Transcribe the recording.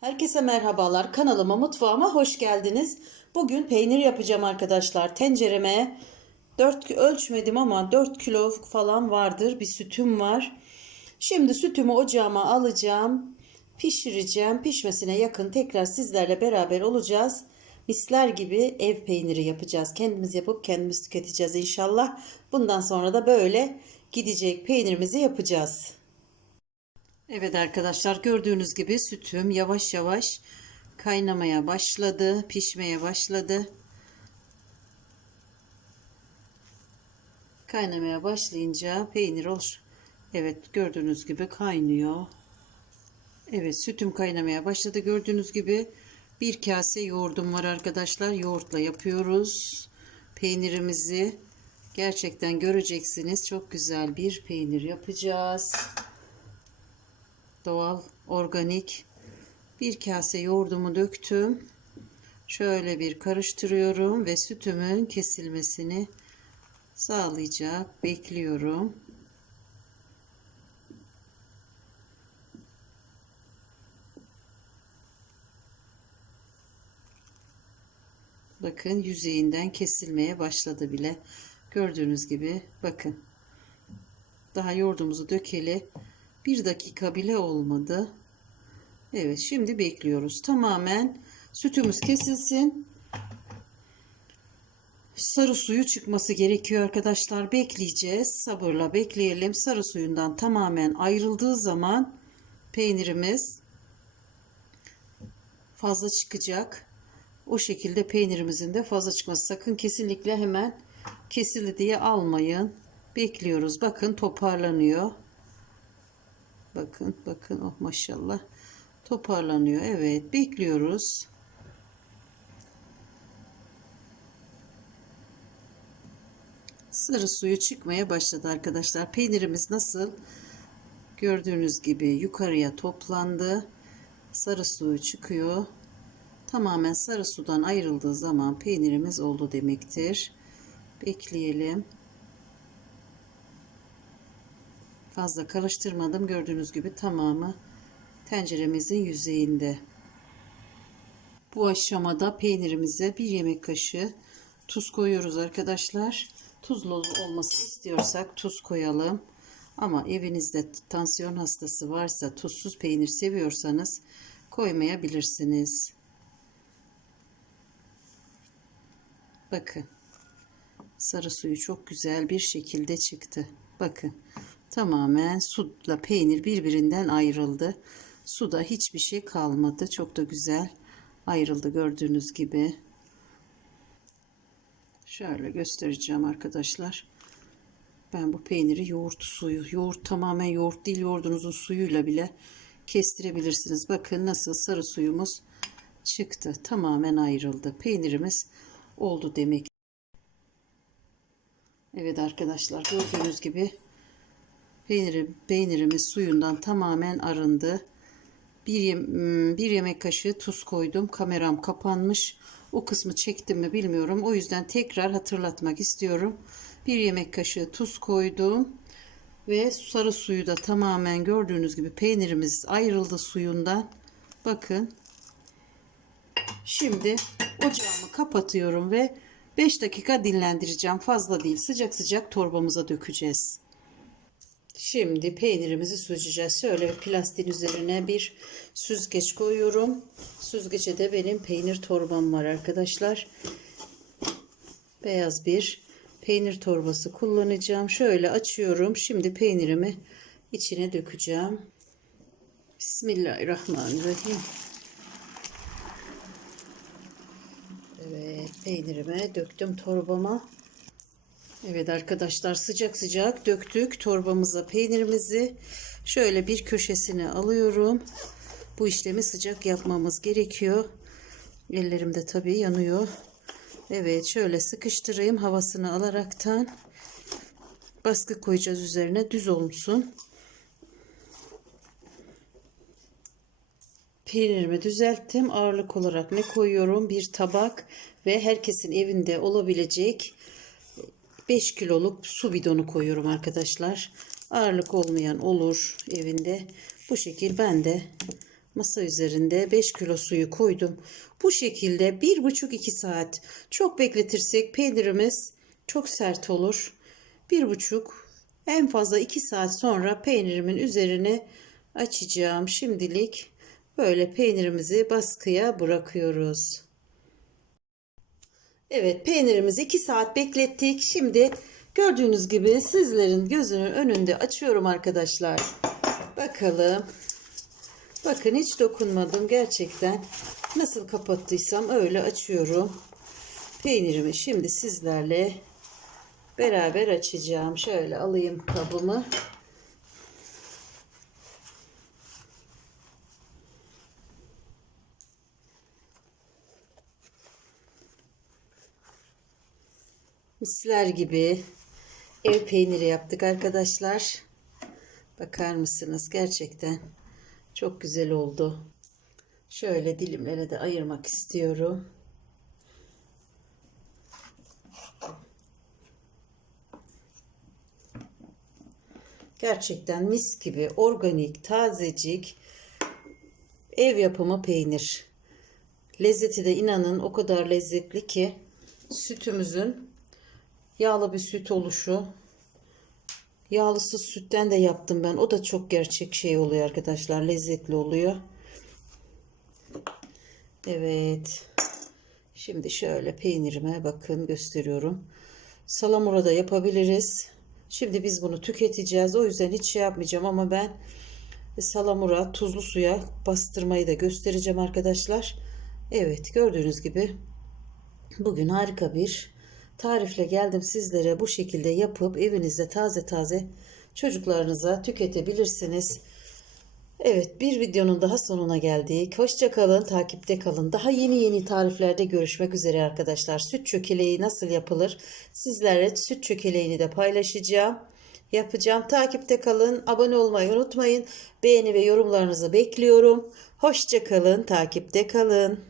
Herkese merhabalar. Kanalıma, mutfağıma hoş geldiniz. Bugün peynir yapacağım arkadaşlar. Tencereme 4 ölçmedim ama 4 kilo falan vardır. Bir sütüm var. Şimdi sütümü ocağıma alacağım. Pişireceğim. Pişmesine yakın tekrar sizlerle beraber olacağız. Misler gibi ev peyniri yapacağız. Kendimiz yapıp kendimiz tüketeceğiz inşallah. Bundan sonra da böyle gidecek peynirimizi yapacağız. Evet arkadaşlar gördüğünüz gibi sütüm yavaş yavaş kaynamaya başladı, pişmeye başladı. Kaynamaya başlayınca peynir oluş. Evet gördüğünüz gibi kaynıyor. Evet sütüm kaynamaya başladı gördüğünüz gibi bir kase yoğurdum var arkadaşlar. Yoğurtla yapıyoruz peynirimizi. Gerçekten göreceksiniz çok güzel bir peynir yapacağız doğal, organik bir kase yoğurdumu döktüm. Şöyle bir karıştırıyorum ve sütümün kesilmesini sağlayacak bekliyorum. Bakın yüzeyinden kesilmeye başladı bile. Gördüğünüz gibi bakın. Daha yoğurdumuzu dökeli bir dakika bile olmadı. Evet şimdi bekliyoruz. Tamamen sütümüz kesilsin. Sarı suyu çıkması gerekiyor arkadaşlar. Bekleyeceğiz. Sabırla bekleyelim. Sarı suyundan tamamen ayrıldığı zaman peynirimiz fazla çıkacak. O şekilde peynirimizin de fazla çıkması. Sakın kesinlikle hemen kesildi diye almayın. Bekliyoruz. Bakın toparlanıyor. Bakın bakın oh maşallah toparlanıyor. Evet bekliyoruz. Sarı suyu çıkmaya başladı arkadaşlar. Peynirimiz nasıl? Gördüğünüz gibi yukarıya toplandı. Sarı suyu çıkıyor. Tamamen sarı sudan ayrıldığı zaman peynirimiz oldu demektir. Bekleyelim. Fazla karıştırmadım. Gördüğünüz gibi tamamı tenceremizin yüzeyinde. Bu aşamada peynirimize bir yemek kaşığı tuz koyuyoruz arkadaşlar. Tuzlu olması istiyorsak tuz koyalım. Ama evinizde tansiyon hastası varsa tuzsuz peynir seviyorsanız koymayabilirsiniz. Bakın. Sarı suyu çok güzel bir şekilde çıktı. Bakın tamamen suyla peynir birbirinden ayrıldı. Suda hiçbir şey kalmadı. Çok da güzel ayrıldı gördüğünüz gibi. Şöyle göstereceğim arkadaşlar. Ben bu peyniri yoğurt suyu, yoğurt tamamen yoğurt değil yoğurdunuzun suyuyla bile kestirebilirsiniz. Bakın nasıl sarı suyumuz çıktı. Tamamen ayrıldı. Peynirimiz oldu demek. Evet arkadaşlar gördüğünüz gibi Peyniri, peynirimiz suyundan tamamen arındı. Bir, hmm, bir yemek kaşığı tuz koydum. Kameram kapanmış. O kısmı çektim mi bilmiyorum. O yüzden tekrar hatırlatmak istiyorum. Bir yemek kaşığı tuz koydum. Ve sarı suyu da tamamen gördüğünüz gibi peynirimiz ayrıldı suyundan. Bakın. Şimdi ocağımı kapatıyorum ve 5 dakika dinlendireceğim. Fazla değil. Sıcak sıcak torbamıza dökeceğiz. Şimdi peynirimizi süzeceğiz. Şöyle plastiğin üzerine bir süzgeç koyuyorum. Süzgece de benim peynir torbam var arkadaşlar. Beyaz bir peynir torbası kullanacağım. Şöyle açıyorum. Şimdi peynirimi içine dökeceğim. Bismillahirrahmanirrahim. Evet peynirimi döktüm torbama. Evet arkadaşlar sıcak sıcak döktük torbamıza peynirimizi. Şöyle bir köşesine alıyorum. Bu işlemi sıcak yapmamız gerekiyor. Ellerim de tabii yanıyor. Evet şöyle sıkıştırayım havasını alaraktan. Baskı koyacağız üzerine düz olsun. Peynirimi düzelttim. Ağırlık olarak ne koyuyorum? Bir tabak ve herkesin evinde olabilecek 5 kiloluk su bidonu koyuyorum arkadaşlar. Ağırlık olmayan olur evinde. Bu şekil ben de Masa üzerinde 5 kilo suyu koydum. Bu şekilde 1,5-2 saat çok bekletirsek peynirimiz çok sert olur. 1,5 en fazla 2 saat sonra peynirimin üzerine açacağım. Şimdilik böyle peynirimizi baskıya bırakıyoruz. Evet peynirimizi 2 saat beklettik. Şimdi gördüğünüz gibi sizlerin gözünün önünde açıyorum arkadaşlar. Bakalım. Bakın hiç dokunmadım gerçekten. Nasıl kapattıysam öyle açıyorum. Peynirimi şimdi sizlerle beraber açacağım. Şöyle alayım kabımı. Misler gibi ev peyniri yaptık arkadaşlar. Bakar mısınız? Gerçekten çok güzel oldu. Şöyle dilimlere de ayırmak istiyorum. Gerçekten mis gibi organik, tazecik ev yapımı peynir. Lezzeti de inanın o kadar lezzetli ki sütümüzün yağlı bir süt oluşu. Yağlısız sütten de yaptım ben. O da çok gerçek şey oluyor arkadaşlar. Lezzetli oluyor. Evet. Şimdi şöyle peynirime bakın gösteriyorum. Salamura da yapabiliriz. Şimdi biz bunu tüketeceğiz. O yüzden hiç şey yapmayacağım ama ben salamura tuzlu suya bastırmayı da göstereceğim arkadaşlar. Evet gördüğünüz gibi bugün harika bir tarifle geldim sizlere bu şekilde yapıp evinizde taze taze çocuklarınıza tüketebilirsiniz. Evet bir videonun daha sonuna geldik. Hoşça kalın, takipte kalın. Daha yeni yeni tariflerde görüşmek üzere arkadaşlar. Süt çökeleği nasıl yapılır? Sizlerle süt çökeleğini de paylaşacağım. Yapacağım. Takipte kalın. Abone olmayı unutmayın. Beğeni ve yorumlarınızı bekliyorum. Hoşça kalın, takipte kalın.